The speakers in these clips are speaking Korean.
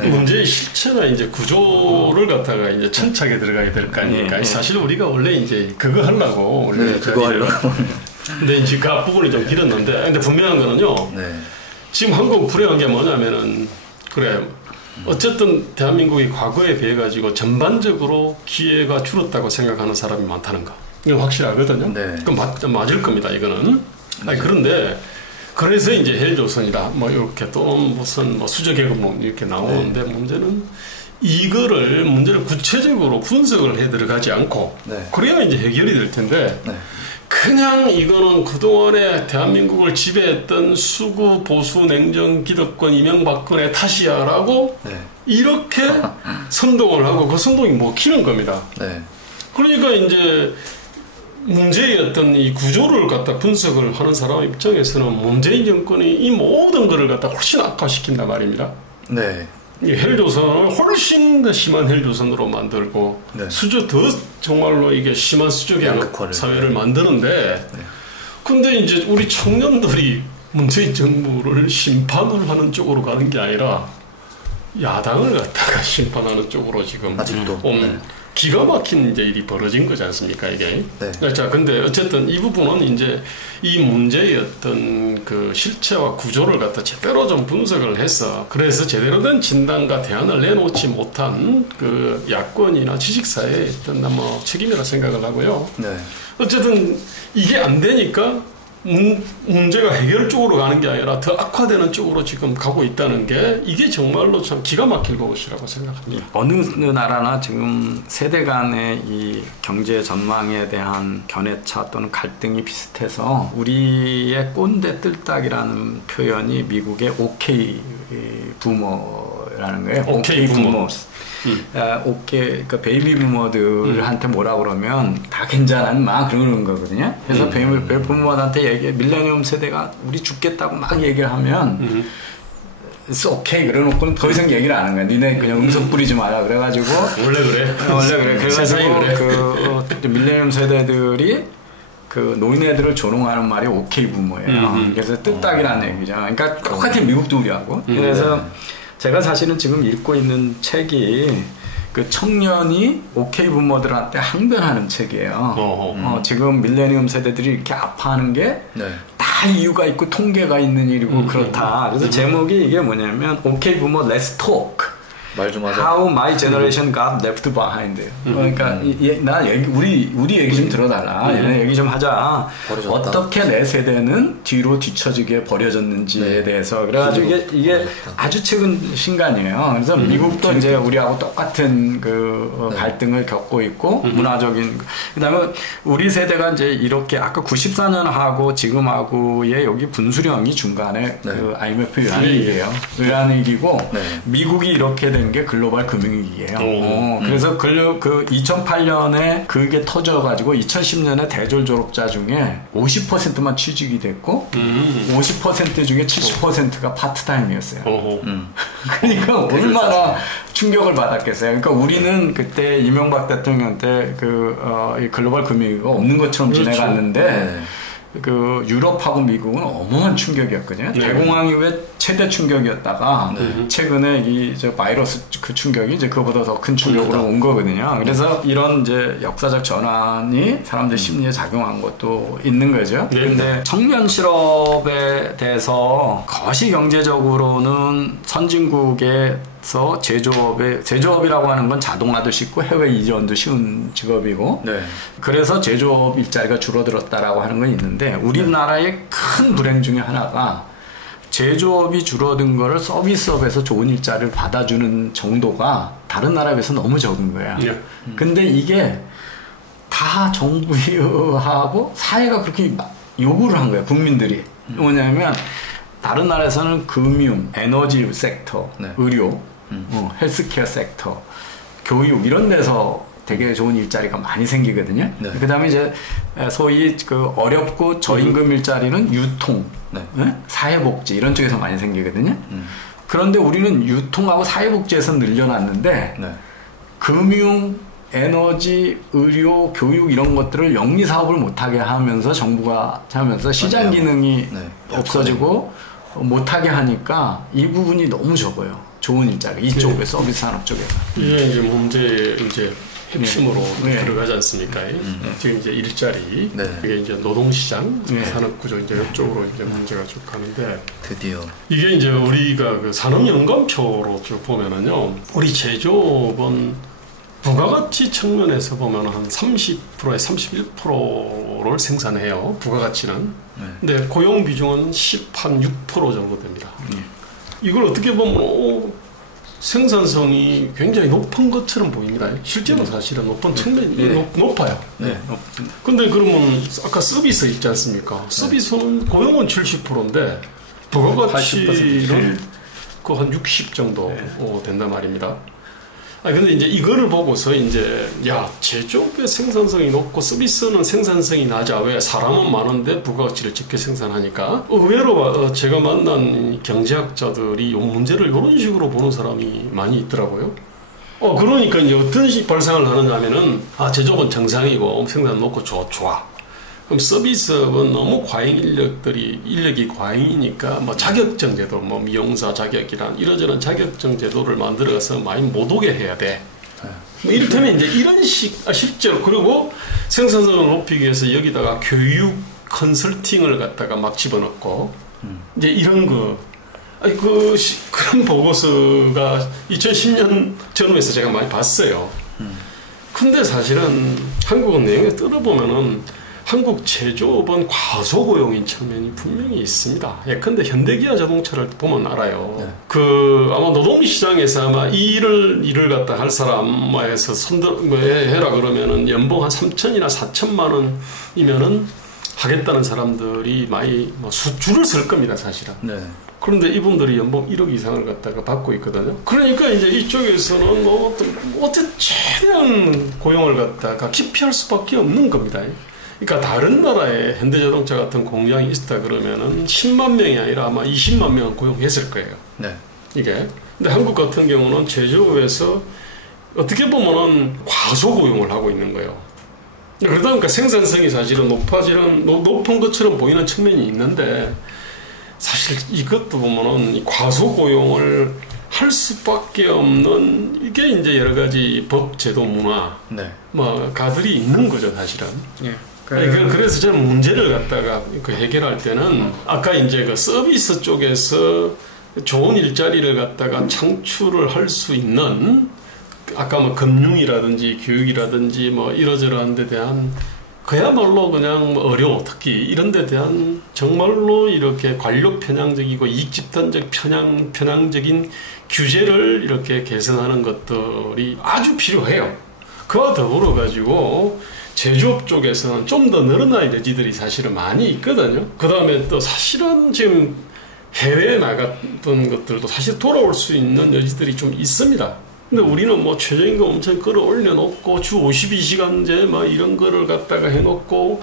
네. 문제의 실체나 이제 구조를 갖다가 이제 천착에 들어가야 될 거 아닙니까? 사실 우리가 원래 이제 그거 하려고 원래 그거 하려고. 근데 이제 그 앞부분이 좀 길었는데 근데 분명한 거는요. 지금 한국 불행한 게 뭐냐면은 그래 어쨌든 대한민국이 과거에 비해 가지고 전반적으로 기회가 줄었다고 생각하는 사람이 많다는 거. 이건 확실하거든요. 그건 맞을 겁니다. 이거는. 아니, 그런데 그래서 이제 헬조선이다. 뭐 이렇게 또 무슨 뭐 수저계급론 이렇게 나오는데 문제는 문제를 구체적으로 분석을 해 들어가지 않고 그래야 이제 해결이 될 텐데 그냥 이거는 그동안에 대한민국을 지배했던 수구, 보수, 냉정, 기득권, 이명박근혜 탓이야라고 이렇게 선동을 하고 그 선동이 먹히는 겁니다. 그러니까 이제 문제의 어떤 이 구조를 갖다 분석을 하는 사람 입장에서는 문재인 정권이 이 모든 것을 갖다 훨씬 악화시킨단 말입니다. 이 헬조선을 훨씬 더 심한 헬조선으로 만들고 더 정말로 이게 심한 수적의 사회를 만드는데 근데 이제 우리 청년들이 문재인 정부를 심판을 하는 쪽으로 가는 게 아니라 야당을 갖다가 심판하는 쪽으로 지금 아직도 기가 막힌 이제 일이 벌어진 거지 않습니까, 이게? 자, 근데 어쨌든 이 부분은 이제 이 문제의 어떤 그 실체와 구조를 갖다 제대로 좀 분석을 해서 그래서 제대로 된 진단과 대안을 내놓지 못한 그 야권이나 지식사회의 어떤 뭐 책임이라 생각을 하고요. 어쨌든 이게 안 되니까 문제가 해결 쪽으로 가는 게 아니라 더 악화되는 쪽으로 지금 가고 있다는 게 이게 정말로 참 기가 막힐 것이라고 생각합니다. 어느 나라나 지금 세대 간의 이 경제 전망에 대한 견해차 또는 갈등이 비슷해서 우리의 꼰대 뜰딱이라는 표현이 미국의 오케이 부모라는 거예요. 오케이 부모. 그러니까 베이비 부모들한테 뭐라 그러면 다 괜찮은 막 그러는 거거든요. 그래서 베이비 부모들한테 밀레니엄 세대가 우리 죽겠다고 막 얘기를 하면 it's okay 그래놓고는 더 이상 얘기를 안 하는 거야. 니네 그냥 음성 뿌리지 마라 그래가지고 원래 그래. 그래가지고 그 밀레니엄 세대들이 그 노인네들을 조롱하는 말이 오케이 부모예요. 그래서 뜻딱이라는 얘기죠. 그러니까 똑같이 미국도 우리하고. 그래서 제가 사실은 지금 읽고 있는 책이 그 청년이 오케이 부모들한테 항변하는 책이에요. 지금 밀레니엄 세대들이 이렇게 아파하는 게 다 이유가 있고 통계가 있는 일이고 그렇다. 그래서 제목이 이게 뭐냐면 오케이 부모 Let's Talk. 말 좀 하자. How my generation got left behind. 그러니까 나 우리 얘기 좀 들어달라. 얘네 얘기 좀 하자. 버려졌다. 어떻게 내 세대는 뒤로 뒤처지게 버려졌는지에 대해서. 그래가지고 이게 아주 최근 신간이에요. 그래서 미국도 이제 우리하고 똑같은 그 갈등을 겪고 있고 문화적인. 그다음에 우리 세대가 이제 이렇게 아까 94년하고 지금하고의 여기 분수령이 중간에 그 IMF 외환위기예요. 외환위기고 미국이 이렇게 된 게 글로벌 금융위기예요. 그래서 그 2008년에 그게 터져가지고 2010년에 대졸 졸업자 중에 50%만 취직이 됐고 50% 중에 70%가 파트타임이었어요. 그러니까 얼마나 충격을 받았겠어요. 그러니까 우리는 그때 이명박 대통령 때 이 글로벌 금융위기가 없는 것처럼 지내갔는데 그 유럽하고 미국은 어마어마한 충격이었거든요. 대공황 이후에 최대 충격이었다가 최근에 이 바이러스 그 충격이 이제 그보다 더 큰 충격으로 온 거거든요. 그래서 이런 이제 역사적 전환이 사람들 심리에 작용한 것도 있는 거죠. 근데 청년 실업에 대해서 거시 경제적으로는 선진국에서 제조업이라고 하는 건 자동화도 쉽고 해외 이전도 쉬운 직업이고 그래서 제조업 일자리가 줄어들었다라고 하는 건 있는데 우리나라의 큰 불행 중에 하나가 제조업이 줄어든 거를 서비스업에서 좋은 일자리를 받아주는 정도가 다른 나라에 비해서 너무 적은 거야. 근데 이게 다 정부하고 사회가 그렇게 요구를 한 거야, 국민들이. 뭐냐면 다른 나라에서는 금융, 에너지 섹터, 의료, 헬스케어 섹터, 교육 이런 데서 되게 좋은 일자리가 많이 생기거든요. 그 다음에 이제 소위 그 어렵고 저임금 일자리는 유통, 사회복지 이런 쪽에서 많이 생기거든요. 그런데 우리는 유통하고 사회복지에서 늘려놨는데 금융, 에너지, 의료, 교육 이런 것들을 영리사업을 못하게 하면서 정부가 하면서 시장 기능이 없어지고 못하게 하니까 이 부분이 너무 적어요. 좋은 일자리 이쪽에 서비스 산업 쪽에 이게 이제 문제의 이제 핵심으로 들어가지 않습니까? 지금 이제 일자리, 이게 이제 노동시장, 산업구조 이제 이쪽으로 이제 문제가 쭉 가는데 드디어 이게 이제 우리가 그 산업연관표로 쭉 보면은요, 우리 제조업은 부가가치 측면에서 보면 한 30%에 31%를 생산해요. 부가가치는. 근데 고용 비중은 6% 정도 됩니다. 이걸 어떻게 보면 생산성이 굉장히 높은 것처럼 보입니다. 실제로 사실은 높은 측면이 높아요. 근데 그러면 아까 서비스 있지 않습니까? 서비스는 고용은 70%인데 부가가치는 그 한 60 정도 된단 말입니다. 근데 이제 이거를 보고서 이제 제조업의 생산성이 높고 서비스는 생산성이 낮아. 왜? 사람은 많은데 부가가치를 적게 생산하니까. 의외로 제가 만난 경제학자들이 이 문제를 이런 식으로 보는 사람이 많이 있더라고요. 그러니까 이제 어떤 식 발상을 하느냐면은 제조업은 정상이고 생산 높고 좋아. 그럼 서비스업은 너무 인력이 과잉이니까 뭐 자격증 제도, 뭐 미용사 자격이란 이러저런 자격증 제도를 만들어서 많이 못 오게 해야 돼. 뭐 이를테면 이제 이런 실제로 그리고 생산성을 높이기 위해서 여기다가 교육 컨설팅을 갖다가 막 집어넣고 이제 이런 거. 그런 보고서가 2010년 전후에서 제가 많이 봤어요. 근데 사실은 한국은 내용에 들어보면은 한국 제조업은 과소고용인 측면이 분명히 있습니다. 예컨대 현대기아 자동차를 보면 알아요. 아마 노동시장에서 아마 이 일을 갖다 할 사람에서 해라 그러면은 연봉 한 3천이나 4천만 원이면은 하겠다는 사람들이 많이 줄을 설 겁니다, 사실은. 그런데 이분들이 연봉 1억 이상을 갖다가 받고 있거든요. 그러니까 이제 이쪽에서는 어쨌든 최대한 고용을 갖다가 기피할 수밖에 없는 겁니다. 그러니까 다른 나라에 현대자동차 같은 공장이 있다 그러면은 10만 명이 아니라 아마 20만 명을 고용했을 거예요. 이게. 근데 한국 같은 경우는 제조업에서 어떻게 보면은 과소고용을 하고 있는 거예요. 그러다 보니까 생산성이 사실은 높은 것처럼 보이는 측면이 있는데 사실 이것도 보면은 과소고용을 할 수밖에 없는 이게 이제 여러 가지 법, 제도, 문화, 가들이 있는 거죠, 사실은. 그래서 저는 문제를 갖다가 해결할 때는 아까 이제 그 서비스 쪽에서 좋은 일자리를 갖다가 창출을 할 수 있는 아까 뭐 금융이라든지 교육이라든지 뭐 이러저러한 데 대한 그야말로 그냥 어려워. 특히 이런 데 대한 정말로 이렇게 관력 편향적이고 이익 집단적 편향적인 규제를 이렇게 개선하는 것들이 아주 필요해요. 그와 더불어 가지고 제조업 쪽에서는 좀 더 늘어날 여지들이 사실은 많이 있거든요. 그 다음에 또 사실은 지금 해외에 나갔던 것들도 사실 돌아올 수 있는 여지들이 좀 있습니다. 근데 우리는 뭐 최저임금 엄청 끌어올려 놓고 주 52시간제 막 이런 거를 갖다가 해놓고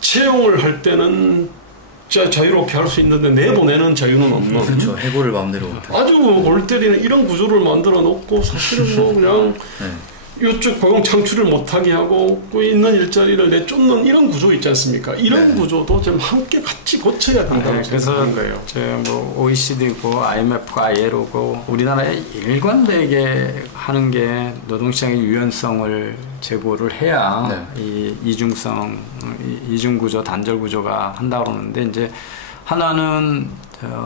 채용을 할 때는 자유롭게 할 수 있는데 내보내는 자유는 없는. 그렇죠. 해고를 마음대로. 아주 골 때리는 이런 구조를 만들어 놓고 사실은 뭐 그냥 이쪽 고용 창출을 못하게 하고 있는 일자리를 내쫓는 이런 구조 있지 않습니까? 이런 구조도 좀 함께 같이 고쳐야 된다고 생각하는 거예요. 뭐 OECD고 IMF고 ILO고 우리나라에 일관되게 하는 게 노동시장의 유연성을 제고를 해야 이 이중구조, 단절구조가 한다고 그러는데 이제 하나는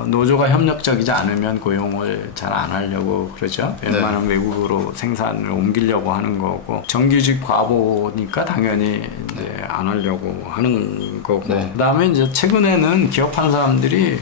노조가 협력적이지 않으면 고용을 잘 안 하려고 그러죠. 웬만하면 외국으로 생산을 옮기려고 하는 거고 정규직 과보니까 당연히 이제 안 하려고 하는 거고 그다음에 이제 최근에는 기업하는 사람들이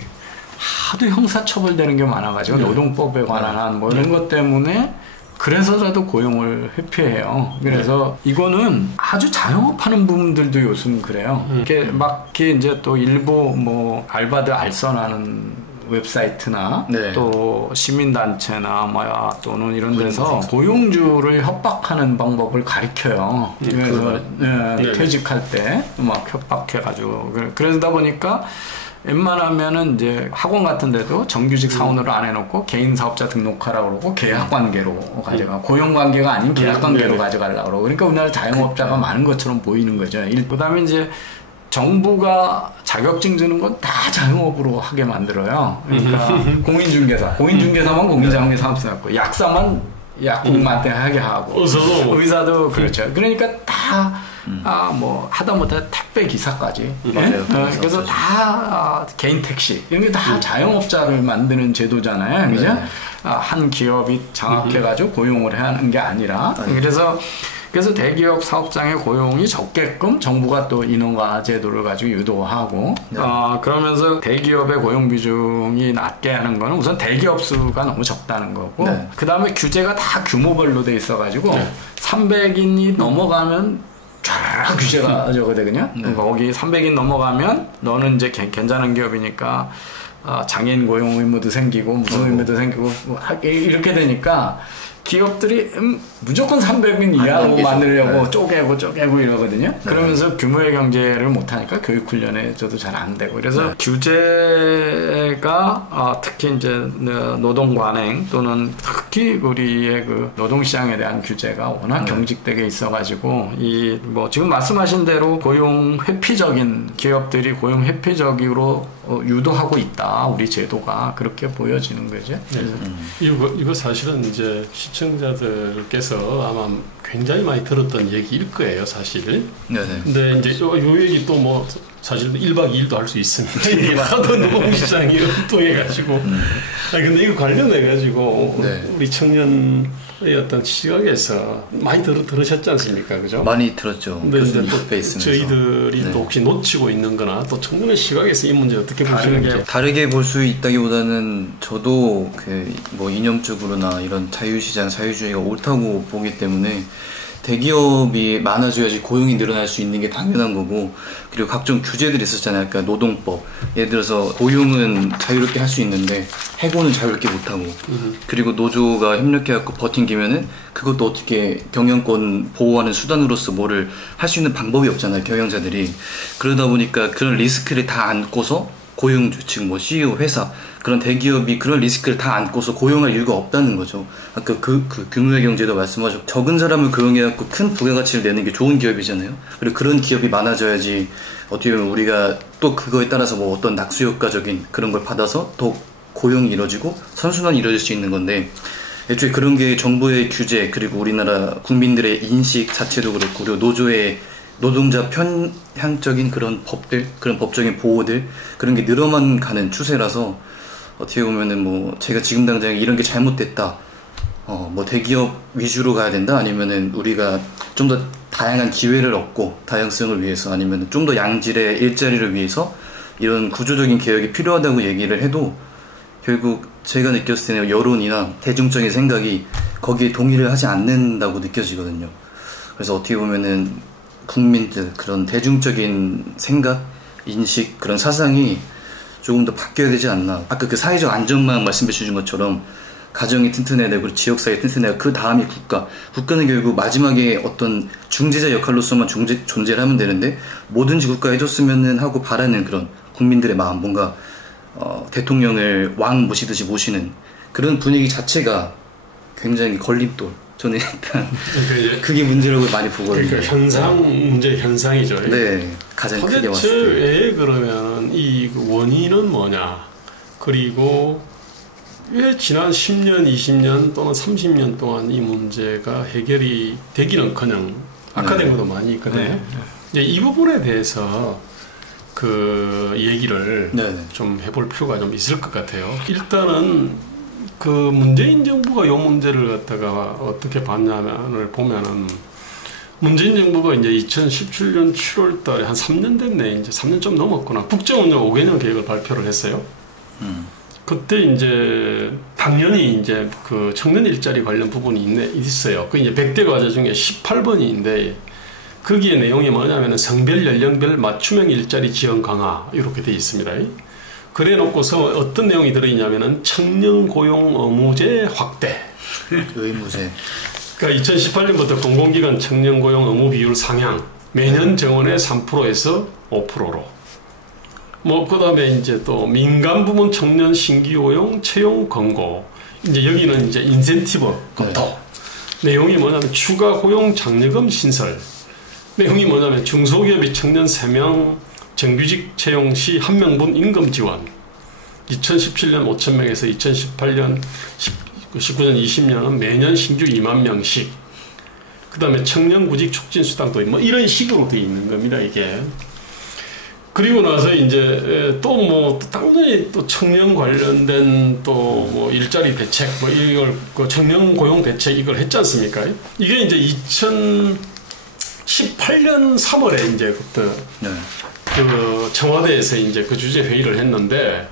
하도 형사처벌되는 게 많아가지고 노동법에 관한 뭐 이런 것 때문에 그래서라도 고용을 회피해요. 그래서 이거는 아주 자영업하는 부분들도 요즘 그래요. 이렇게 이제 또 일부 뭐 알바들 알선하는 웹사이트나 또 시민단체나 또는 이런 데서 고용주를 협박하는 방법을 가르쳐요. 그래서 퇴직할 때 막 협박해가지고 그러다 보니까 웬만하면은 이제 학원 같은 데도 정규직 사원으로 안 해놓고 개인 사업자 등록하라고 그러고 계약 관계로 가져가 고용 관계가 아닌 계약 관계로 가져가려고 그러고 그러니까 우리나라 자영업자가 많은 것처럼 보이는 거죠. 그다음에 이제 정부가 자격증 주는 건 다 자영업으로 하게 만들어요. 그러니까 공인중개사만 공인자원사업소 갖고 약사만 약국한테 하게 하고 의사도 그렇죠. 그러니까 다 뭐 하다못해 택배 기사까지. 맞아요. 그래서 다 개인 택시 이런 게 다 자영업자를 만드는 제도잖아요. 그죠? 한 기업이 장악해가지고 고용을 해야 하는 게 아니라 그래서 대기업 사업장의 고용이 적게끔 정부가 또 인허가 제도를 가지고 유도하고 그러면서 대기업의 고용 비중이 낮게 하는 거는 우선 대기업 수가 너무 적다는 거고 그 다음에 규제가 다 규모별로 돼 있어가지고 300인이 넘어가면 쫙 규제가 저거거든요. 거기 300인 넘어가면 너는 이제 괜찮은 기업이니까 장애인 고용 의무도 생기고 무슨 의무도 생기고 이렇게 되니까 기업들이 무조건 300인 이하로 만들려고 쪼개고 이러거든요. 그러면서 규모의 경제를 못하니까 교육 훈련에서도 잘 안 되고 그래서 규제가 특히 이제 노동 관행 또는 특히 우리의 그 노동 시장에 대한 규제가 워낙 경직되게 있어가지고 이 뭐 지금 말씀하신 대로 고용 회피적인 기업들이 고용 회피적으로 유도하고 있다. 우리 제도가 그렇게 보여지는 거죠. 이거 사실은 이제 시청자들께서 아마 굉장히 많이 들었던 얘기일 거예요, 사실. 근데 이제 요 얘기 또 뭐 사실 1박 2일도 할 수 있습니다. 하도 노동시장이 엉뚱해가지고. 근데 이거 관련해가지고 우리 청년의 어떤 시각에서 많이 들으셨지 않습니까? 그죠? 많이 들었죠. 근데 이제 또 저희들이 또 혹시 놓치고 있는 거나 또 청년의 시각에서 이 문제 어떻게 보시는지. 다르게 볼 수 있다기보다는 저도 뭐 이념적으로나 이런 자유시장, 자유주의가 옳다고 보기 때문에 대기업이 많아져야지 고용이 늘어날 수 있는 게 당연한 거고 그리고 각종 규제들이 있었잖아요. 그러니까 노동법 예를 들어서 고용은 자유롭게 할 수 있는데 해고는 자유롭게 못하고 그리고 노조가 협력해갖고 버틴기면은 그것도 어떻게 경영권 보호하는 수단으로서 뭐를 할 수 있는 방법이 없잖아요. 경영자들이. 그러다 보니까 그런 리스크를 다 안고서 고용주 즉 뭐 CEO 회사 그런 대기업이 그런 리스크를 다 안고서 고용할 이유가 없다는 거죠. 아까 그 규모의 경제도 말씀하셨고 적은 사람을 고용해갖고 큰 부가가치를 내는 게 좋은 기업이잖아요. 그리고 그런 기업이 많아져야지 어떻게 보면 우리가 또 그거에 따라서 뭐 어떤 낙수효과적인 그런 걸 받아서 더 고용이 이루어지고 선순환이 이루어질 수 있는 건데 애초에 그런 게 정부의 규제 그리고 우리나라 국민들의 인식 자체도 그렇고 그리고 노조의 노동자 편향적인 그런 법들 그런 법적인 보호들 그런 게 늘어만 가는 추세라서 어떻게 보면은 뭐 제가 지금 당장 이런 게 잘못됐다 뭐 대기업 위주로 가야 된다 아니면은 우리가 좀 더 다양한 기회를 얻고 다양성을 위해서 아니면 좀 더 양질의 일자리를 위해서 이런 구조적인 개혁이 필요하다고 얘기를 해도 결국 제가 느꼈을 때는 여론이나 대중적인 생각이 거기에 동의를 하지 않는다고 느껴지거든요. 그래서 어떻게 보면은 국민들 그런 대중적인 생각, 인식 그런 사상이 조금 더 바뀌어야 되지 않나. 아까 그 사회적 안전망 말씀해 주신 것처럼 가정이 튼튼해야 되고 지역사회 튼튼해야 그 다음이 국가는 결국 마지막에 어떤 중재자 역할로서만 존재를 하면 되는데 뭐든지 국가가 해줬으면 하고 바라는 그런 국민들의 마음 뭔가 대통령을 왕 모시듯이 모시는 그런 분위기 자체가 굉장히 걸림돌 저는 약간 그게 문제라고 많이 보거든요. 그러니까 현상이죠. 네, 가장 크게 봤을 때. 도대체 왜 그러면 이 원인은 뭐냐? 그리고 왜 지난 10년, 20년 또는 30년 동안 이 문제가 해결이 되기는커녕 악화된 것도 많이 있거든요. 이 부분에 대해서 그 얘기를 좀 해볼 필요가 좀 있을 것 같아요. 일단은 그 문재인 정부가 이 문제를 갖다가 어떻게 봤냐면을 보면은 문재인 정부가 이제 2017년 7월 달에 한 3년 됐네. 이제 3년 좀 넘었구나. 국정운영 5개년 계획을 발표를 했어요. 그때 이제 당연히 이제 그 청년 일자리 관련 부분이 있어요. 그 이제 100대 과제 중에 18번인데 거기에 내용이 뭐냐면은 성별 연령별 맞춤형 일자리 지원 강화 이렇게 돼 있습니다. 그래 놓고서 어떤 내용이 들어있냐면은 청년 고용 의무제 확대. 의무제. 그러니까 2018년부터 공공기관 청년 고용 의무 비율 상향. 매년 정원의 3%에서 5%로. 뭐 그다음에 이제 또 민간 부문 청년 신규 고용 채용 권고. 이제 여기는 이제 인센티브 검토. 내용이 뭐냐면 추가 고용 장려금 신설. 내용이 뭐냐면 중소기업이 청년 3명 정규직 채용 시 1명분 임금 지원 2017년 5,000명에서 2018년 19년 20년은 매년 신규 2만 명씩 그 다음에 청년구직 촉진수당도 뭐 이런 식으로 되어 있는 겁니다 이게. 그리고 나서 이제 또 뭐 당연히 또 청년 관련된 또 뭐 일자리 대책 뭐 이걸 그 청년 고용 대책 이걸 했지 않습니까? 이게 이제 2018년 3월에 이제 그때 그 청와대에서 이제 그 주제 회의를 했는데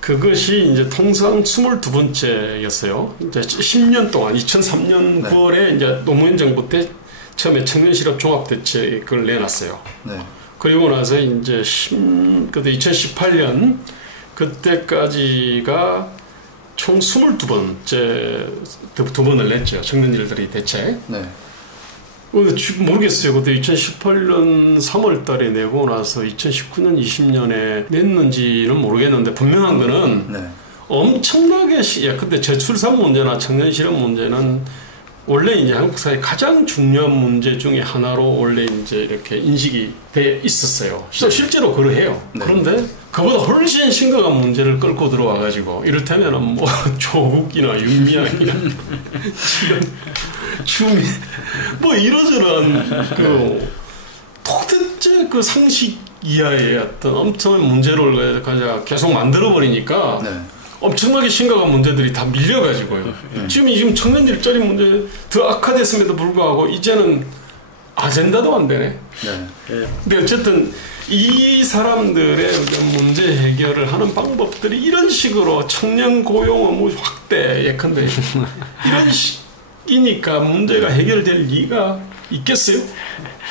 그것이 이제 통상 22번째였어요. 이제 10년 동안 2003년 9월에 이제 노무현 정부 때 처음에 청년 실업 종합 대책을 내놨어요. 그리고 나서 이제 2018년 그때까지가 총 22번째 두 번을 냈죠. 청년 일자리 대책. 모르겠어요. 그때 2018년 3월 달에 내고 나서 2019년 20년에 냈는지는 모르겠는데 분명한 거는 엄청나게 근데 저출산 문제나 청년 실업 문제는 원래 이제 한국 사회 가장 중요한 문제 중에 하나로 원래 이제 이렇게 인식이 돼 있었어요. 실제로 그러해요. 그런데 그보다 훨씬 심각한 문제를 끌고 들어와가지고 이를테면은 뭐 조국이나 윤미향이나 추미 뭐 이러저러한 그 도대체 그 상식 이하의 어떤 엄청난 문제를 계속 만들어 버리니까. 엄청나게 심각한 문제들이 다 밀려가지고요. 지금 청년 일자리 문제 더 악화됐음에도 불구하고 이제는 아젠다도 안 되네. 근데 어쨌든 이 사람들의 문제 해결을 하는 방법들이 이런 식으로 청년 고용 의무 확대 예컨대 이런 식이니까 문제가 해결될 리가 있겠어요?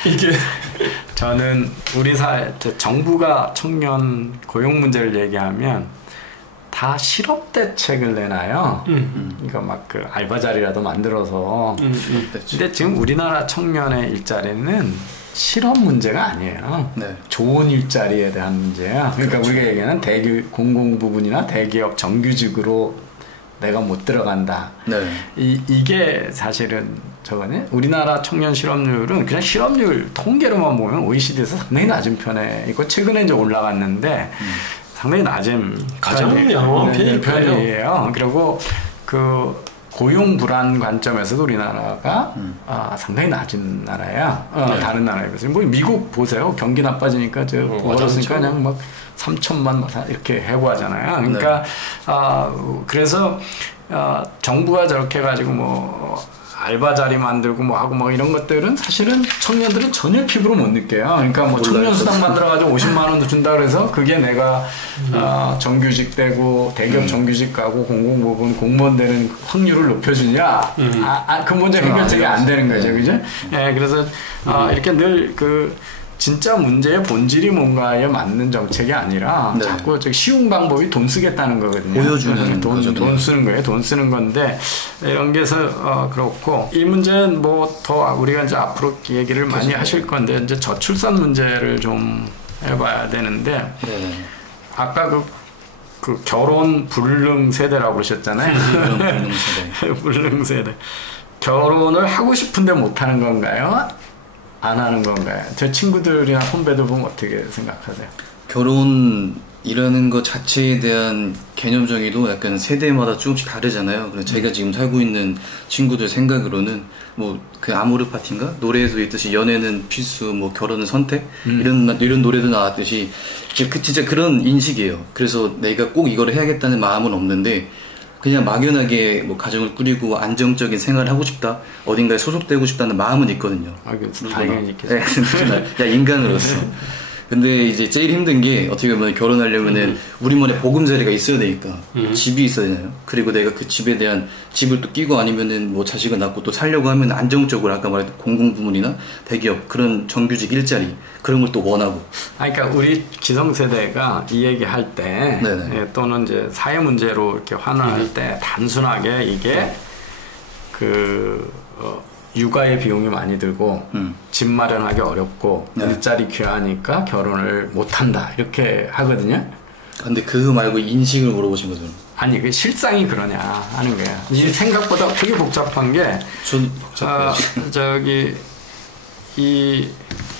이게 저는 우리 사회 정부가 청년 고용 문제를 얘기하면 다 실업 대책을 내놔요. 그러니까 막 그 알바 자리라도 만들어서. 근데 지금 우리나라 청년의 일자리는 실업 문제가 아니에요. 좋은 일자리에 대한 문제야. 그러니까 우리가 얘기하는 공공 부분이나 대기업 정규직으로 내가 못 들어간다. 이게 사실은 저거네. 우리나라 청년 실업률은 그냥 실업률 통계로만 보면 OECD에서 상당히 낮은 편에 있고 최근에 이제 올라갔는데. 상당히 낮은 가장 양호한 편이에요. 그리고 그 고용 불안 관점에서도 우리나라가 상당히 낮은 나라야. 다른 나라에 비해서. 뭐 미국 보세요. 경기 나빠지니까 벌었으니까 그냥 막 3천만 이렇게 해고하잖아요. 그러니까 그래서 정부가 저렇게 해가지고 뭐 알바 자리 만들고 뭐 하고 뭐 이런 것들은 사실은 청년들은 전혀 피부로 못 느껴요. 그러니까 뭐 청년 수당 만들어가지고 50만 원도 준다 그래서 그게 내가 정규직 되고 대기업 정규직 가고 공공부문 공무원 되는 확률을 높여주냐? 그 문제 해결책이 안 되는 거죠, 그죠? 그래서 이렇게 늘 그 진짜 문제의 본질이 뭔가에 맞는 정책이 아니라 자꾸 쉬운 방법이 돈 쓰겠다는 거거든요. 보여주는 돈 쓰는 거예요. 돈 쓰는 건데 이런 게 그렇고 이 문제는 뭐 더 우리가 이제 앞으로 얘기를 많이 하실 건데 이제 저출산 문제를 좀 해봐야 되는데 아까 그 결혼 불능 세대라고 그러셨잖아요. 불능 세대. 결혼을 하고 싶은데 못 하는 건가요? 안 하는 건가요? 제 친구들이나 선배들 보면 어떻게 생각하세요? 결혼이라는 것 자체에 대한 개념 정의도 약간 세대마다 조금씩 다르잖아요. 그래서 제가 지금 살고 있는 친구들 생각으로는 뭐 그 아모르 파티인가? 노래에서 있듯이 연애는 필수, 뭐 결혼은 선택? 이런 노래도 나왔듯이 진짜 그런 인식이에요. 그래서 내가 꼭 이거를 해야겠다는 마음은 없는데 그냥 막연하게 뭐 가정을 꾸리고 안정적인 생활을 하고 싶다, 어딘가에 소속되고 싶다는 마음은 있거든요. 당연히 있겠죠. 야, 인간으로서. 근데 이제 제일 힘든 게 어떻게 보면 결혼하려면은 우리만의 보금자리가 있어야 되니까 집이 있어야 되나요? 그리고 내가 그 집에 대한 집을 또 끼고 아니면은 뭐 자식을 낳고 또 살려고 하면 안정적으로 아까 말했던 공공부문이나 대기업 그런 정규직 일자리 그런 걸 또 원하고. 그러니까 우리 기성세대가 이 얘기할 때 또는 이제 사회 문제로 이렇게 환원할 때 단순하게 이게 육아의 비용이 많이 들고 집 마련하기 어렵고 일자리 귀하니까 결혼을 못한다 이렇게 하거든요. 근데 그거 말고 인식을 물어보신 거죠? 아니 그 실상이 그러냐 하는 거야. 이 생각보다 되게 복잡한 게 저기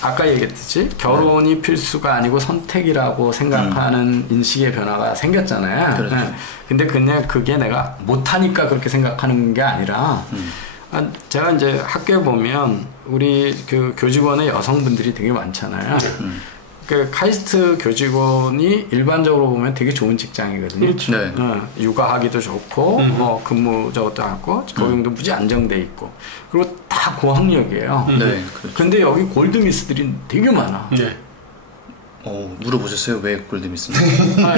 아까 얘기했듯이 결혼이 필수가 아니고 선택이라고 생각하는 인식의 변화가 생겼잖아요. 그렇죠. 네. 근데 그냥 그게 내가 못하니까 그렇게 생각하는 게 아니라 제가 이제 학교에 보면 우리 그 교직원의 여성분들이 되게 많잖아요. 그 카이스트 교직원이 일반적으로 보면 되게 좋은 직장이거든요. 그렇죠. 네. 육아하기도 좋고 뭐 근무 저것도 하고 고용도 무지 안정돼 있고 그리고 다 고학력이에요. 네. 그렇죠. 근데 여기 골드미스들이 되게 많아. 네. 물어보셨어요? 왜 골드미스입니까?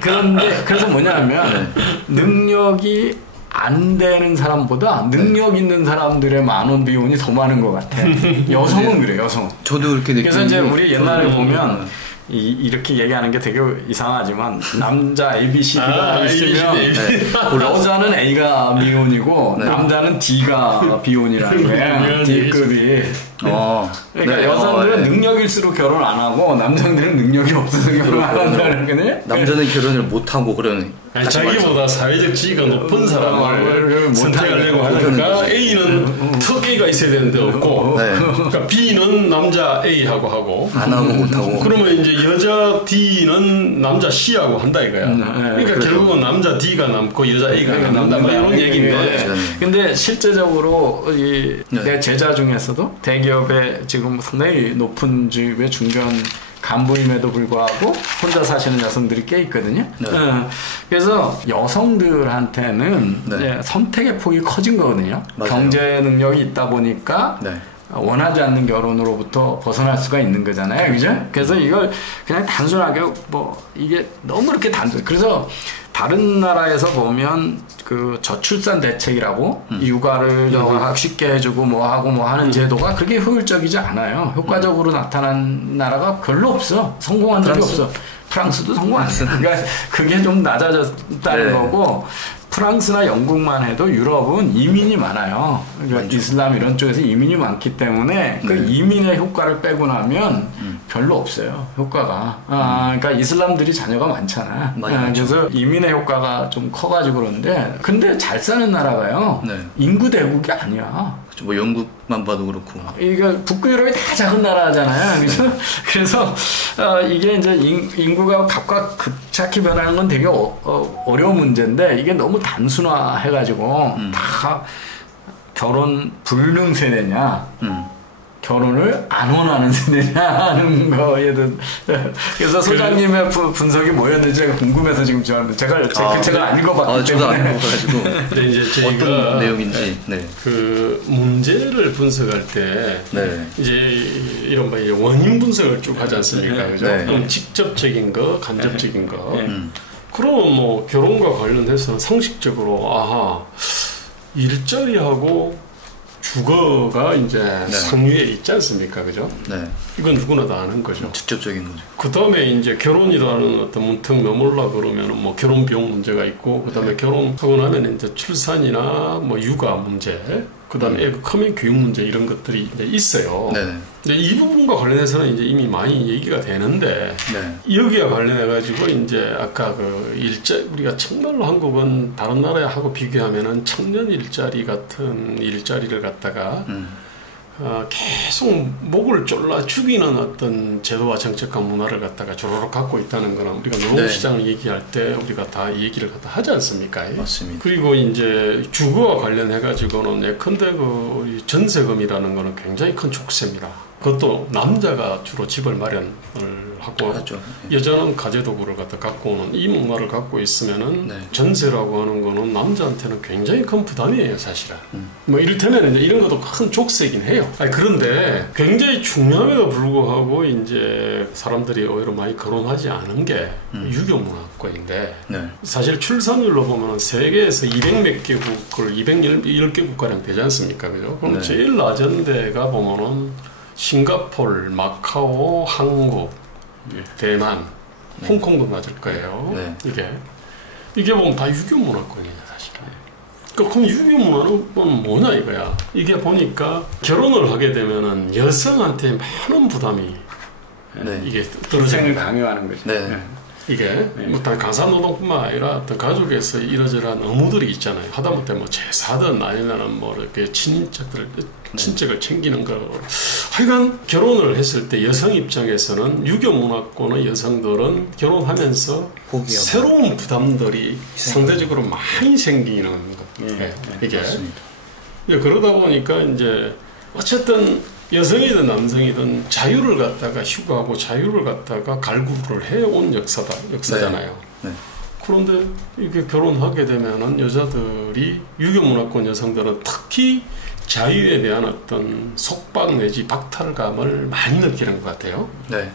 그런데 그래서 뭐냐면 능력이 안 되는 사람보다 능력 있는 사람들의 만원 비용이 더 많은 것 같아. 여성은 그래, 여성. 저도 그렇게 느끼는. 그래서 이제 우리 옛날에 보면 이렇게 얘기하는 게 되게 이상하지만 남자 ABCD가 있으면 여자는 A가 미혼이고 남자는 D가 비혼이라는 거예요. D급이. 그러니까 여성들은 능력일수록 결혼 안 하고 남성들은 능력이 없어서 결혼 안 한다는 거네. 남자는 결혼을 못 하고 그러는. 자기보다 사회적 지위가 높은 사람을 선택하려고 하니까 A는 특 A가 있어야 되는데 없고, 그러니까 B는 남자 A하고 하고 안 하고 못 하고. 그러면 이제 여자 D는 남자 C하고 한다 이거야. 그러니까 그렇죠. 결국은 남자 D가 남고 여자 A가 남는다 이런 얘기인데. 근데 실제적으로 내 제자 중에서도 대기업에 지금 상당히 높은 직업의 중견 간부임에도 불구하고 혼자 사시는 여성들이 꽤 있거든요. 그래서 여성들한테는 선택의 폭이 커진 거거든요. 맞아요. 경제 능력이 있다 보니까 원하지 않는 결혼으로부터 벗어날 수가 있는 거잖아요. 그죠? 그래서 이걸 그냥 단순하게 이게 너무 이렇게 그래서 다른 나라에서 보면 그 저출산 대책이라고 육아를 쉽게 해주고 뭐 하는 제도가 그렇게 효율적이지 않아요. 효과적으로 나타난 나라가 별로 없어. 성공한 적이 없어. 프랑스도 성공 안 했어. 그러니까 그게 좀 낮아졌다는 거고 프랑스나 영국만 해도 유럽은 이민이 많아요. 그러니까 이슬람 이런 쪽에서 이민이 많기 때문에 그 이민의 효과를 빼고 나면 별로 없어요. 효과가. 그러니까 이슬람들이 자녀가 많잖아. 그래서 이민의 효과가 좀 커가지고 그런데 근데 잘 사는 나라가요. 인구 대국이 아니야. 뭐 영국만 봐도 그렇고. 이게 북유럽이 다 작은 나라잖아요. 그래서 이게 이제 인구가 각각 급작히 변하는 건 되게 어려운 문제인데 이게 너무 단순화해가지고 다 결혼 불능 세대냐. 결혼을 안 원하는 세대냐 하는 거에도 그래서 소장님의 분석이 뭐였는지 제가 궁금해서 지금 제가 그 책을 안 읽어봤기 저도 안 읽어가지고 근데 이제 어떤 내용인지 그 문제를 분석할 때 이제 이런 뭐 원인 분석을 쭉 하지 않습니까? 그죠? 직접적인 거, 간접적인 거. 그러면 뭐 결혼과 관련해서는 상식적으로 일자리하고 주거가 이제 상위에 있지 않습니까? 그죠? 이건 누구나 다 아는 거죠. 직접적인 거죠. 그 다음에 이제 결혼이라는 어떤 문턱 넘으려 그러면 뭐 결혼 비용 문제가 있고, 그 다음에 결혼하고 나면 이제 출산이나 뭐 육아 문제, 그 다음에 애 크면 교육 문제 이런 것들이 이제 있어요. 근데 이 부분과 관련해서는 이제 이미 많이 얘기가 되는데, 여기와 관련해가지고 이제 아까 우리가 정말로 한국은 다른 나라하고 비교하면은 청년 일자리 같은 일자리를 갖다가 계속 목을 졸라 죽이는 어떤 제도와 정책과 문화를 갖다가 조로록 갖고 있다는 거는 우리가 노동시장을 얘기할 때 우리가 다 얘기를 갖다 하지 않습니까? 맞습니다. 그리고 이제 주거와 관련해가지고는 예컨대 그 전세금이라는 거는 굉장히 큰 족쇄입니다. 그것도 남자가 주로 집을 마련을 하고 여자는 가재도구를 갖다 갖고 오는 이 문화를 갖고 있으면은 전세라고 하는 거는 남자한테는 굉장히 큰 부담이에요, 사실은. 뭐 이를테면 이제 이런 것도 큰 족쇄이긴 해요. 그런데 굉장히 중요함에도 불구하고 이제 사람들이 오히려 많이 거론하지 않은 게 유교 문화권인데 사실 출산율로 보면 세계에서 200몇 개국을 210개국 가량 되지 않습니까, 그죠? 그럼 제일 낮은 데가 보면은 싱가포르, 마카오, 한국, 대만, 홍콩도 맞을 거예요. 이게 보면 다 유교 문화권이에요, 사실은. 그럼 유교 문화는 뭐냐 이거야. 이게 보니까 결혼을 하게 되면은 여성한테 많은 부담이 이게 떨어져요. 희생을 강요하는 거죠. 이게 뭐 단 강사노동뿐만 아니라 어떤 가족에서 이러저러한 의무들이 있잖아요. 하다못해 뭐 제사든 아니면은 뭐 이렇게 친척을 챙기는 거. 하여간 결혼을 했을 때 여성 입장에서는 유교 문화권의 여성들은 결혼하면서 새로운 부담들이 상대적으로 많이 생기는 거예요. 이게 그러다 보니까 이제 어쨌든 여성이든 남성이든 자유를 갖다가 휴가하고 자유를 갖다가 갈구를 해온 역사잖아요. 네. 네. 그런데 이게 결혼하게 되면은 여자들이 유교 문화권 여성들은 특히 자유에 대한 어떤 속박 내지 박탈감을 많이 느끼는 것 같아요. 네.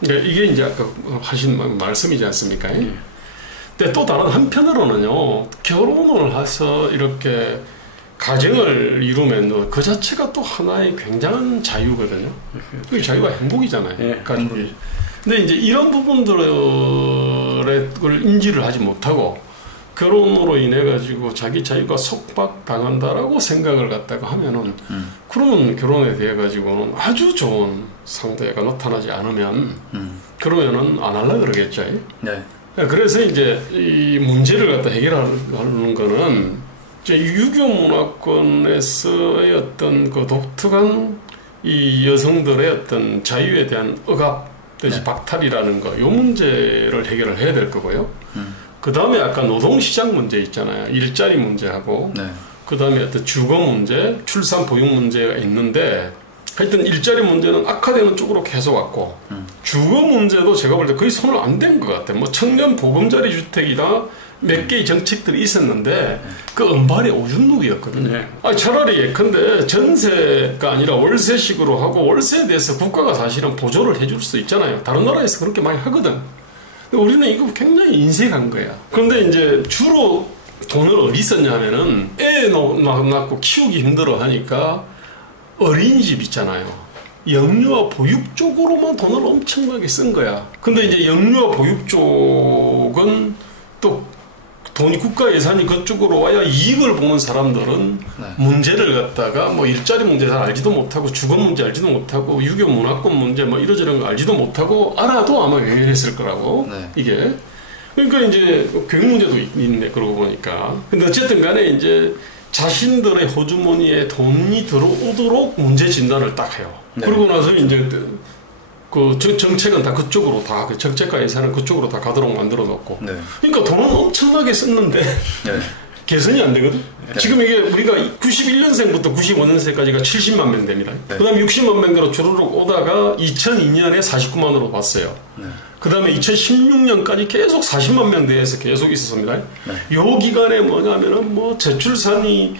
그러니까 이게 이제 아까 하신 말씀이지 않습니까? 근데 또 다른 한편으로는요, 결혼을 해서 이렇게 가정을 이루면 그 자체가 또 하나의 굉장한 자유거든요. 그 자유가 행복이잖아요. 그러니까 근데 이제 이런 부분들을 인지를 하지 못하고 결혼으로 인해 가지고 자기 자유가 속박당한다라고 생각을 갖다가 하면은 그러면 결혼에 대해 가지고는 아주 좋은 상대가 나타나지 않으면 그러면은 안 하려고 그러겠죠. 네. 그래서 이제 이 문제를 갖다 해결하는 거는 유교 문화권에서의 어떤 그 독특한 이 여성들의 어떤 자유에 대한 억압 내지 네. 박탈이라는 거, 요 문제를 해결을 해야 될 거고요. 그 다음에 아까 노동시장 문제 있잖아요. 일자리 문제하고, 네. 그 다음에 어떤 주거 문제, 출산 보육 문제가 있는데, 하여튼 일자리 문제는 악화되는 쪽으로 계속 왔고, 주거 문제도 제가 볼 때 거의 손을 안 댄 것 같아요. 뭐 청년 보금자리 주택이다 몇 개의 정책들이 있었는데 그 은발이 오줌누기였거든요. 네. 아니, 차라리 예컨대 전세가 아니라 월세식으로 하고 월세에 대해서 국가가 사실은 보조를 해줄 수 있잖아요. 다른 나라에서 그렇게 많이 하거든. 근데 우리는 이거 굉장히 인색한 거야. 그런데 이제 주로 돈을 어디 썼냐 하면은 애 낳고 키우기 힘들어 하니까 어린이집 있잖아요. 영유아 보육 쪽으로만 돈을 엄청나게 쓴 거야. 근데 이제 영유아 보육 쪽은 또 돈이 국가 예산이 그쪽으로 와야 이익을 보는 사람들은 네. 문제를 갖다가 뭐 일자리 문제 잘 알지도 못하고 주거 문제 알지도 못하고 유교 문화권 문제 뭐 이러저런 거 알지도 못하고 알아도 아마 외면했을 거라고 네. 이게 그러니까 이제 교육 문제도 있네 그러고 보니까 근데 어쨌든 간에 이제 자신들의 호주머니에 돈이 들어오도록 문제 진단을 딱 해요. 네. 그러고 나서 이제 그 정책은 다 그쪽으로 다 그 정책과 예산은 그쪽으로 다 가도록 만들어 놓고. 네. 그러니까 돈은 엄청나게 썼는데 네. 개선이 안 되거든. 네. 지금 이게 우리가 91년생부터 95년생까지가 70만 명 됩니다. 네. 그다음에 60만 명대로 주르륵 오다가 2002년에 49만으로 봤어요. 네. 그다음에 2016년까지 계속 40만 명대에서 계속 있었습니다. 네. 요 기간에 뭐냐면은 뭐 저출산이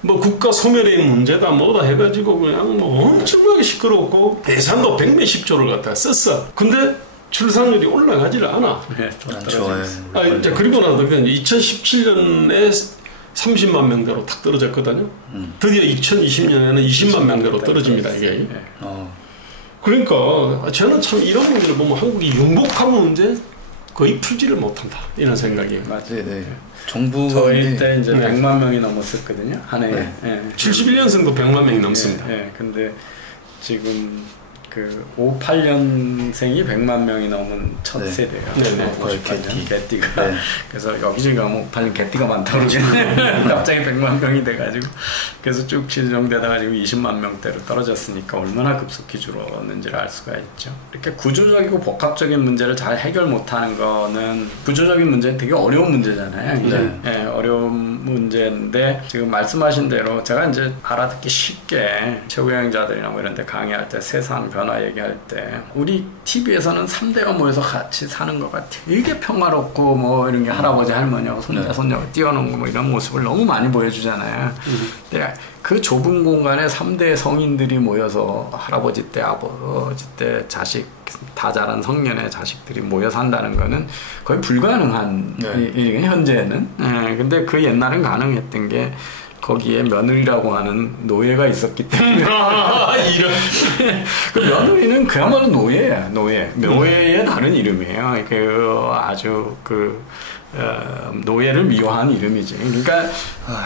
뭐 국가 소멸의 문제다 뭐다 해가지고 그냥 뭐 엄청나게 시끄럽고 예산도 100몇십조를 갖다가 썼어. 근데 출산율이 올라가지를 않아. 네, 좋아요. 이제 그리고 나서 2017년에 30만 명대로 탁 떨어졌거든요. 드디어 2020년에는 20만 명대로 떨어집니다. 이게. 그러니까 저는 참 이런 문제를 보면 한국이 융복한 문제 거의 풀지를 못한다 이런 생각이에요. 맞아요. 네. 정부가 저희 때 이제 100만 명이 넘었었거든요. 한 해에. 네. 네. 71년생도 100만 명이 넘습니다. 네. 근데 지금 그 58년생이 100만 명이 넘은 첫 네. 세대예요. 네. 58년 개띠가. 네. 그래서 여기저기 가면 58년 개띠가 많다고 갑자기 100만 명이 돼가지고 그래서 쭉 지정되다가 지금 20만 명대로 떨어졌으니까 얼마나 급속히 줄었는지를 알 수가 있죠. 이렇게 구조적이고 복합적인 문제를 잘 해결 못하는 거는 구조적인 문제는 되게 어려운 문제잖아요. 네. 네, 어려운 문제인데 지금 말씀하신 대로 제가 이제 알아듣기 쉽게 최고위원자들이나 뭐 이런 데 강의할 때 세상 변화 얘기할 때 우리 TV에서는 3대가 모여서 같이 사는 것 같아. 되게 평화롭고 뭐 이런 게 할아버지 할머니하고 손자 손녀가 뛰어노는 뭐 이런 모습을 너무 많이 보여주잖아요. 근데 그 좁은 공간에 3대 성인들이 모여서 할아버지 때 아버지 때 자식 다 자란 성년의 자식들이 모여 산다는 거는 거의 불가능한 현재는. 근데 그 옛날엔 가능했던 게 거기에 며느리라고 하는 노예가 있었기 때문에 그 며느리는 그야말로 노예야. 노예의 다른 이름이에요. 그 아주 그 노예를 미화한 이름이지. 그러니까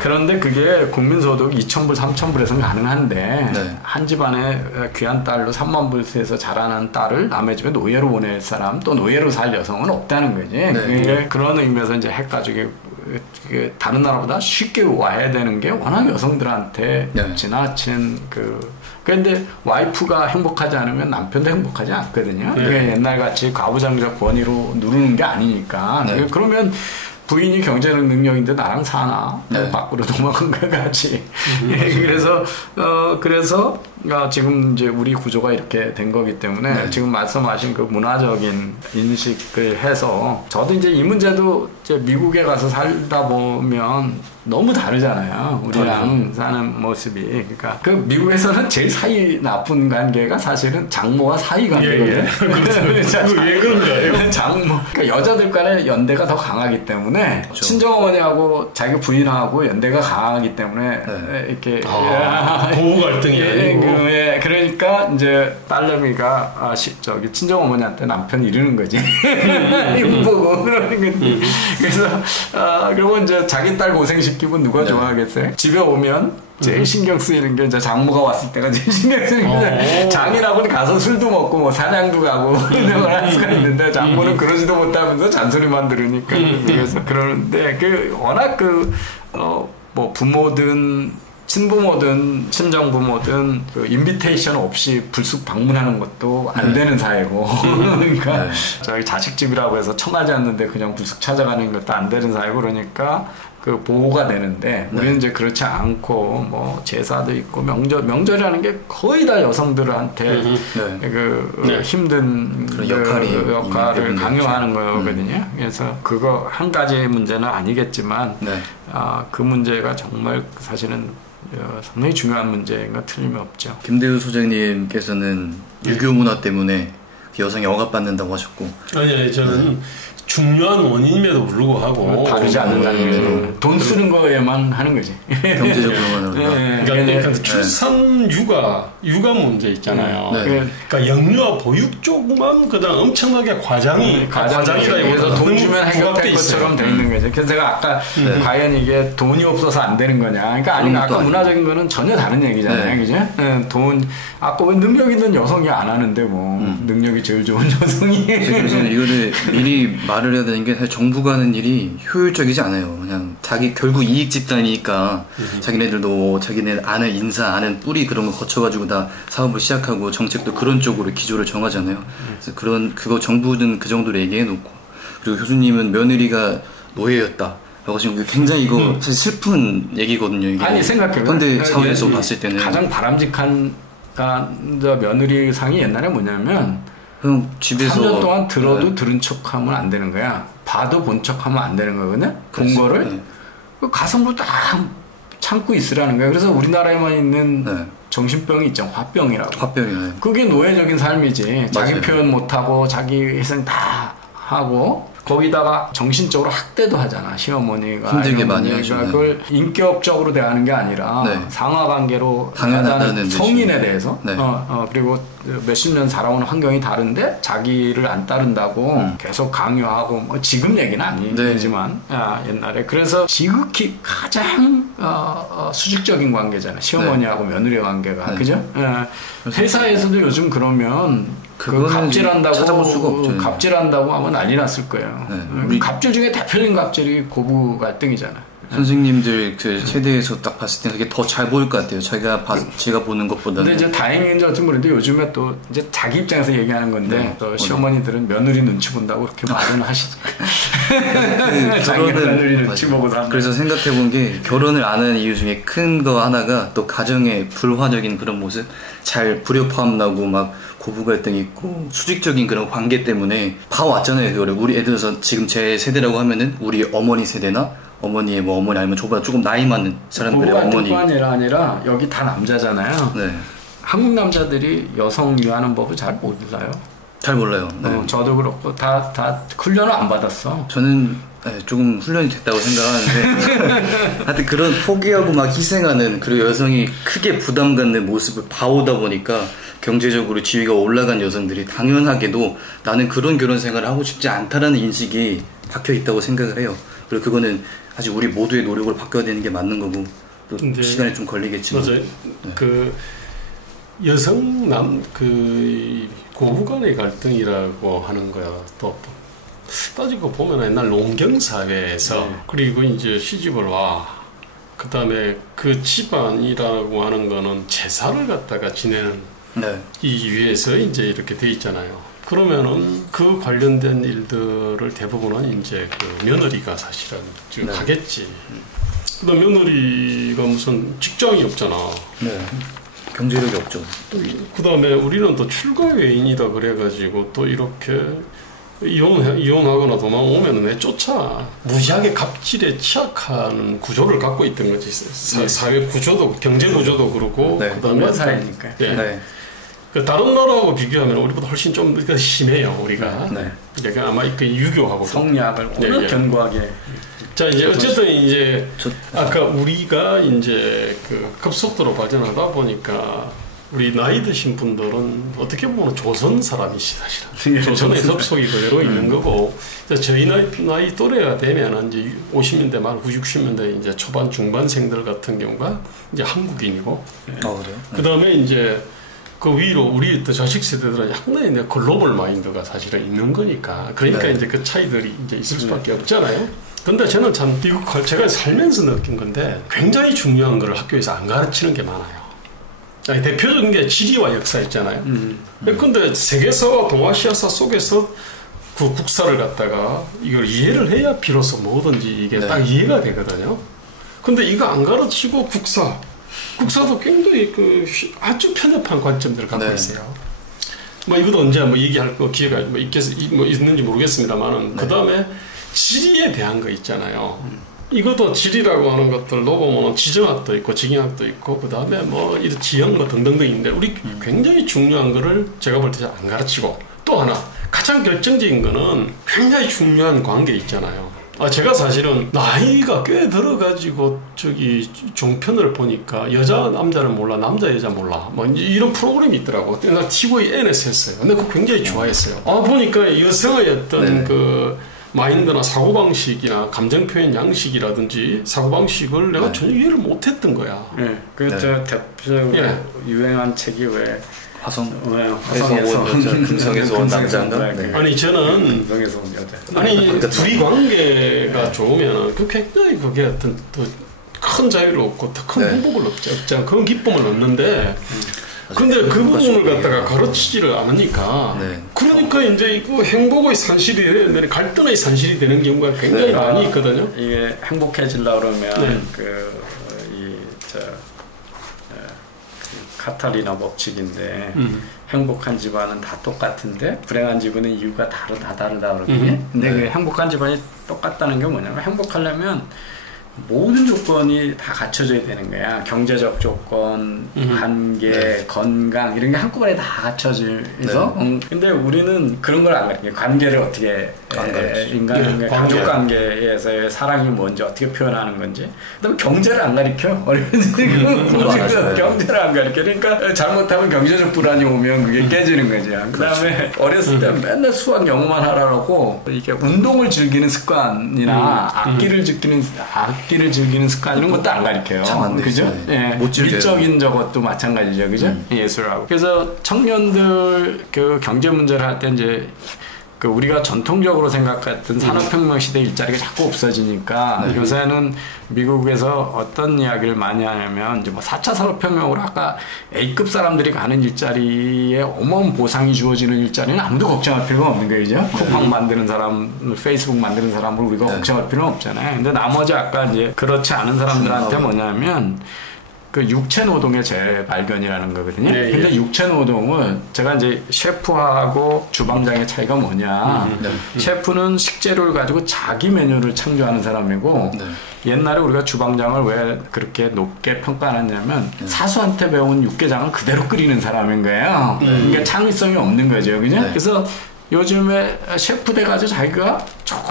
그런데 그게 국민소득 2,000불, 3,000불에서는 가능한데 네. 한 집안에 귀한 딸로 3만 불세에서 자라난 딸을 남의 집에 노예로 보낼 사람 또 노예로 살 여성은 없다는 거지. 네. 그런 의미에서 이제 핵가족이 다른 나라보다 쉽게 와야 되는 게 워낙 여성들한테 네. 지나친 그런데 와이프가 행복하지 않으면 남편도 행복하지 않거든요. 네. 옛날같이 가부장적 권위로 누르는 게 아니니까. 네. 그러면 부인이 경제적 능력인데 나랑 사나? 네. 밖으로 도망간 것 같이. 그래서 지금 이제 우리 구조가 이렇게 된 거기 때문에 네. 지금 말씀하신 그 문화적인 인식을 해서 저도 이제 이 문제도 이제 미국에 가서 살다 보면 너무 다르잖아요. 우리랑 사는 모습이. 그러니까 그 미국에서는 제일 사이 나쁜 관계가 사실은 장모와 사이 관계거든요. 왜 그런가요? 장모. 그러니까 여자들 간의 연대가 더 강하기 때문에 그렇죠. 친정어머니하고 자기 부인하고 연대가 강하기 때문에 네. 이렇게 고부 갈등이 아니고. 그러니까 이제 딸내미가 친정어머니한테 남편이 이러는 거지. 이거 보고 그러는 거지. 그래서 그러면 이제 자기 딸 고생시키고 누가 네. 좋아하겠어요? 집에 오면 제일 신경 쓰이는 게 이제 장모가 왔을 때가 제일 신경 쓰이는 게 장인하고는 가서 술도 먹고 뭐 사냥도 가고 이런 걸 할 수가 있는데 장모는 그러지도 못하면서 잔소리만 들으니까 그래서 그러는데 워낙 뭐 부모든 친부모든 친정부모든 인비테이션 없이 불쑥 방문하는 것도 안 되는 사회고 그러니까 저희 자식집이라고 해서 청하지 않는데 그냥 불쑥 찾아가는 것도 안 되는 사회고 그러니까 보호가 되는데 우리는 이제 그렇지 않고 뭐 제사도 있고 명절이라는 게 거의 다 여성들한테 힘든 역할을 강요하는 거거든요. 그래서 그거 한 가지 문제는 아니겠지만 그 문제가 정말 사실은 상당히 중요한 문제인 건 틀림없죠. 김대우 소장님께서는 유교 문화 때문에 여성이 억압받는다고 하셨고 아니 저는 중요한 원인임에도 불구하고 다르지 않는다는 거죠. 돈 쓰는 거에만 하는 거지. 경제적으로만 하는 거. 그러니까 출산 육아 문제 있잖아요. 그러니까 영유아 보육 쪽만 그다음 엄청나게 과장이라 그래서 돈 주면 해결될 것처럼 돼 있는 거죠. 그래서 제가 아까 과연 이게 돈이 없어서 안 되는 거냐. 그러니까 아까 문화적인 거는 전혀 다른 얘기잖아요. 그죠? 돈 아까 왜 능력 있는 여성이 안 하는데 뭐 능력이 제일 좋은 여성이. 그래서 이거를 미리 말을 해야 되는 게 사실 정부가 하는 일이 효율적이지 않아요. 그냥 결국 이익 집단이니까 자기네들도 자기네 아는 인사, 아는 뿌리 그런 거 거쳐가지고 다 사업을 시작하고 정책도 그런 쪽으로 기조를 정하잖아요. 그래서 그거 정부는 그 정도로 얘기해 놓고 그리고 교수님은 며느리가 노예였다. 라고 지금 굉장히 이거 사실 슬픈 얘기거든요. 이게 아니 생각해요. 현대 사회에서 봤을 때는 가장 바람직한 며느리 상이 옛날에 뭐냐면 그럼 집에서 3년 동안 들어도 들은 척하면 안 되는 거야. 봐도 본 척하면 안 되는 거거든요. 본 거를 가슴으로 딱 참고 있으라는 거야. 그래서 우리나라에만 있는 정신병이 있죠. 화병이라고. 화병이네. 그게 노예적인 삶이지. 자기 표현 못하고 자기 희생 다 하고 거기다가 정신적으로 학대도 하잖아. 시어머니가 힘들게 많이 하죠. 그걸 인격적으로 대하는 게 아니라 상하관계로 당연하다는 성인에 대해서 그리고 몇십 년 살아온 환경이 다른데 자기를 안 따른다고 계속 강요하고 뭐 지금 얘기는 아니지만 옛날에 그래서 지극히 가장 수직적인 관계잖아요. 시어머니하고 며느리 관계가 그죠? 회사에서도 요즘 그러면 갑질한다고 찾아볼 수가 없죠. 갑질한다고 하면 난리 났을 거예요. 갑질 중에 대표적인 갑질이 고부 갈등이잖아요. 선생님들 그 세대에서 딱 봤을 때 그게 더 잘 보일 것 같아요. 제가 보는 것보다는. 근데 이제 다행인지 어찌 모르는데 요즘에 또 이제 자기 입장에서 얘기하는 건데 시어머니들은 며느리 눈치 본다고 그렇게 말은 하시죠. 결혼을 며느리 눈치 보고 산다. 그래서 생각해 본 게 결혼을 안 하는 이유 중에 큰 거 하나가 또 가정의 불화적인 그런 모습, 잘 불협화음 나고 막 고부 갈등 있고 수직적인 그런 관계 때문에 봐왔잖아요. 그거를 우리 애들 들어서 지금 제 세대라고 하면은 우리 어머니 세대나 어머니의 뭐 어머니 아니면 저보다 조금 나이 많은 사람들의 어머니. 고부 아니라 여기 다 남자잖아요. 한국 남자들이 여성 위하는 법을 잘 몰라요. 잘 몰라요. 저도 그렇고 다 훈련을 안 받았어. 저는 조금 훈련이 됐다고 생각하는데 하여튼 그런 포기하고 막 희생하는 그리고 여성이 크게 부담 갖는 모습을 봐오다 보니까 경제적으로 지위가 올라간 여성들이 당연하게도 나는 그런 결혼 생활을 하고 싶지 않다라는 인식이 박혀 있다고 생각을 해요. 그리고 그거는 아직 우리 모두의 노력을 바꿔야 되는 게 맞는 거고 또 시간이 좀 걸리겠지만. 맞아요. 네. 그 여성 그 고부 간의 갈등이라고 하는 거야. 또 따지고 보면 옛날 농경 사회에서 그리고 이제 시집을 와. 그 다음에 그 집안이라고 하는 거는 제사를 갖다가 지내는 이 위에서 이제 이렇게 돼 있잖아요. 그러면은 그 관련된 일들을 대부분은 이제 그 며느리가 사실은 하겠지. 그다음 며느리가 무슨 직장이 없잖아. 경제력이 없죠. 그 다음에 우리는 또 출가 외인이다 그래가지고 또 이렇게 이혼하거나 도망오면 왜 쫓아. 무지하게 갑질에 취약한 구조를 갖고 있던 거지. 사회 구조도, 경제 구조도 그렇고. 그다음에 사회니까. 그 다른 나라하고 비교하면 우리보다 훨씬 좀 심해요, 우리가. 그러니까 아마 그 유교하고. 성리학을 워낙 견고하게. 자, 이제 어쨌든 이제 아까 우리가 이제 그 급속도로 발전하다 보니까 우리 나이 드신 분들은 어떻게 보면 조선 사람이시 사실은. 조선의 섭속이 그대로 있는 거고, 저희 나이 또래가 되면 이제 50년대 말 60년대 이제 초반 중반생들 같은 경우가 이제 한국인이고, 그래요? 그 다음에 이제 그 위로 우리 또 자식 세대들은 상당히 글로벌 마인드가 사실은 있는 거니까, 그러니까 이제 그 차이들이 이제 있을 수밖에 없잖아요. 근데 저는 참 미국 제가 살면서 느낀 건데 굉장히 중요한 걸 학교에서 안 가르치는 게 많아요. 아니, 대표적인 게 지리와 역사 있잖아요. 근데 세계사와 동아시아사 속에서 그 국사를 갖다가 이걸 이해를 해야 비로소 뭐든지 이게 딱 이해가 되거든요. 근데 이거 안 가르치고 국사도 굉장히 그 아주 편협한 관점들을 갖고 있어요. 뭐 이것도 언제 한번 얘기할 거 기회가 뭐 있는지 모르겠습니다만은 그 다음에 지리에 대한 거 있잖아요. 이것도 지리라고 하는 것들도 보면 지정학도 있고 지경학도 있고 그 다음에 뭐 이런 지형 뭐 등등등 있는데 우리 굉장히 중요한 거를 제가 볼 때 안 가르치고 또 하나 가장 결정적인 거는 굉장히 중요한 관계 있잖아요. 제가 사실은 나이가 꽤 들어가지고 저기 종편을 보니까 여자 남자를 몰라 남자 여자 몰라 뭐 이런 프로그램이 있더라고. 나 TVN에서 했어요. 근데 그거 굉장히 좋아했어요. 보니까 여성의 어떤 그 마인드나 사고방식이나 감정표현 양식이라든지 사고방식을 내가 전혀 이해를 못했던 거야. 저 대표적으로 유행한 책이 왜 화성에서 금성에서 온 남자인가? 아니 저는 금성에서 온 여자. 아니 둘이 관계가 좋으면 그 굉장히 그게 어떤 더 큰 자유를 얻고 더 큰 행복을 얻지 않고 그런 기쁨을 얻는데 근데 그 부분을 갖다가 가르치지를 않으니까 그러니까 이제 이거 행복의 산실이 되는 갈등의 산실이 되는 경우가 굉장히 많이 있거든요. 이게 행복해지려고 그러면 카탈리나 법칙인데 행복한 집안은 다 똑같은데 불행한 집안은 이유가 다 다르다 그러거든요. 근데 그 행복한 집안이 똑같다는 게 뭐냐면 행복하려면 모든 조건이 다 갖춰져야 되는 거야. 경제적 조건, 관계, 건강 이런 게 한꺼번에 다 갖춰져서 근데 우리는 그런 걸 안 가르쳐요. 관계를 어떻게 인간 가족 관계에서의 사랑이 뭔지 어떻게 표현하는 건지. 그다음에 경제를 안 가르쳐. 경제를 안 가르쳐. 그러니까 잘못하면 경제적 불안이 오면 그게 깨지는 거죠. 그다음에 어렸을 때 맨날 수학 영어만 하라고 이게 운동을 즐기는 습관이나 악기를 즐기는 습관 이런 것도 안 가르쳐요. 그죠? 미적인 저것도 마찬가지죠. 그죠? 예술하고. 그래서 청년들 그 경제 문제를 할 때 이제 그 우리가 전통적으로 생각했던 산업혁명 시대 일자리가 자꾸 없어지니까 요새는 미국에서 어떤 이야기를 많이 하냐면 이제 뭐 4차 산업혁명으로 아까 A급 사람들이 가는 일자리에 어마어마한 보상이 주어지는 일자리는 아무도 걱정할 필요가 없는 거예요. 그죠? 쿠팡 만드는 사람, 페이스북 만드는 사람을 우리가 걱정할 필요는 없잖아요. 근데 나머지 아까 이제 그렇지 않은 사람들한테 뭐냐면 그 육체 노동의 재발견이라는 거거든요. 근데 육체 노동은 제가 이제 셰프하고 주방장의 차이가 뭐냐. 셰프는 식재료를 가지고 자기 메뉴를 창조하는 사람이고 옛날에 우리가 주방장을 왜 그렇게 높게 평가하느냐면 사수한테 배운 육개장을 그대로 끓이는 사람인 거예요. 그러니까 창의성이 없는 거죠. 그죠? 그래서 요즘에 셰프 돼가지고 자기가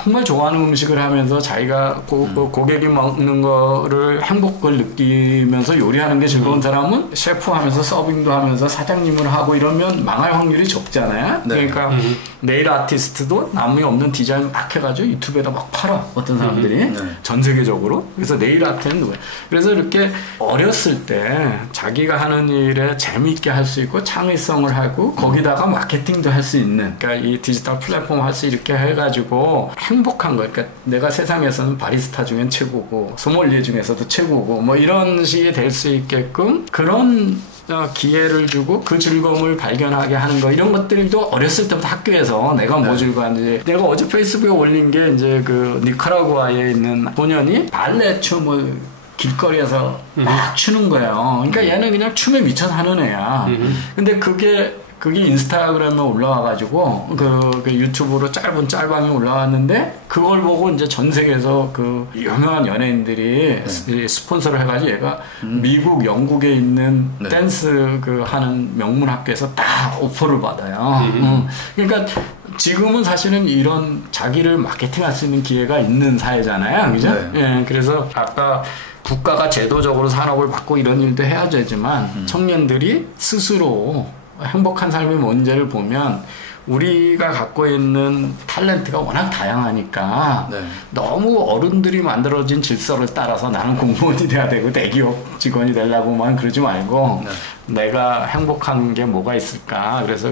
정말 좋아하는 음식을 하면서 자기가 고객이 먹는 거를 행복을 느끼면서 요리하는 게 즐거운 사람은 셰프 하면서 서빙도 하면서 사장님을 하고 이러면 망할 확률이 적잖아요. 네. 그러니까 네일 아티스트도 남이 없는 디자인 막 해가지고 유튜브에다 막 팔아. 어떤 사람들이 전 세계적으로. 그래서 네일 아트는 누구야. 그래서 이렇게 어렸을 때 자기가 하는 일에 재미있게 할 수 있고 창의성을 하고 거기다가 마케팅도 할 수 있는, 그러니까 이 디지털 플랫폼 할 수 이렇게 해가지고 행복한 거. 그러니까 내가 세상에서는 바리스타 중엔 최고고 소믈리에 중에서도 최고고 뭐 이런 식이 될 수 있게끔 그런 기회를 주고 그 즐거움을 발견하게 하는 거, 이런 것들도 어렸을 때부터 학교에서 내가 뭐 즐거워하는지. 내가 어제 페이스북에 올린 게 이제 그 니카라구아에 있는 소년이 발레 춤을 길거리에서 막 추는 거예요. 그러니까 얘는 그냥 춤에 미쳐 사는 애야. 근데 그게 인스타그램에 올라와가지고 그 유튜브로 짧은 짤방이 올라왔는데 그걸 보고 이제 전 세계에서 그 유명한 연예인들이 스폰서를 해가지고 얘가 미국, 영국에 있는 댄스 그 하는 명문 학교에서 다 오퍼를 받아요. 그러니까 지금은 사실은 이런 자기를 마케팅할 수 있는 기회가 있는 사회잖아요, 그죠? 예, 그래서 아까 국가가 제도적으로 산업을 받고 이런 일도 해야 되지만 청년들이 스스로 행복한 삶의 문제를 보면 우리가 갖고 있는 탤런트가 워낙 다양하니까 너무 어른들이 만들어진 질서를 따라서 나는 공무원이 돼야 되고 대기업 직원이 되려고만 그러지 말고 내가 행복한 게 뭐가 있을까. 그래서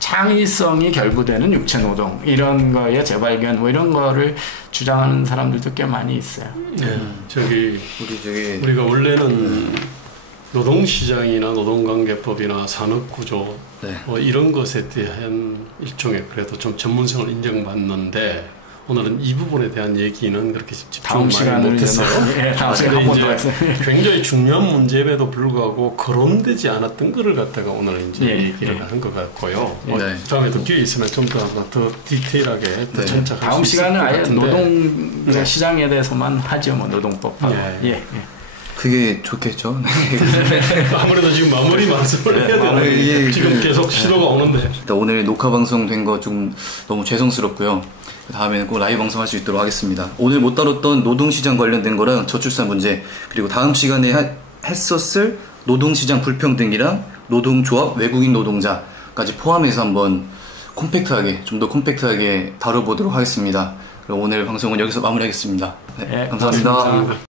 창의성이 결부되는 육체노동 이런 거에 재발견 뭐 이런 거를 주장하는 사람들도 꽤 많이 있어요. 우리가 원래는 노동시장이나 노동관계법이나 산업구조 뭐 이런 것에 대한 일종의 그래도 좀 전문성을 인정받는데 오늘은 이 부분에 대한 얘기는 그렇게 다음 시간을 못했어요. 다음 시간에 이제 굉장히 중요한 문제임에도 불구하고 거론되지 않았던 거를 갖다가 오늘 이제 얘기를 하는 것 같고요. 다음에 또 기회 있으면 좀 더 디테일하게 더 전착할 다음 시간은 아예 노동 시장에 대해서만 하죠. 뭐 노동법하고. 그게 좋겠죠. 아무래도 지금 마무리 말씀을 해야 되는데 지금 계속 시도가 오는데. 오늘 녹화 방송 된 거 좀 너무 죄송스럽고요. 다음에는 꼭 라이브 방송할 수 있도록 하겠습니다. 오늘 못 다뤘던 노동시장 관련된 거랑 저출산 문제, 그리고 다음 시간에 했었을 노동시장 불평등이랑 노동조합 외국인 노동자까지 포함해서 한번 좀 더 콤팩트하게 다뤄보도록 하겠습니다. 그럼 오늘 방송은 여기서 마무리하겠습니다. 감사합니다.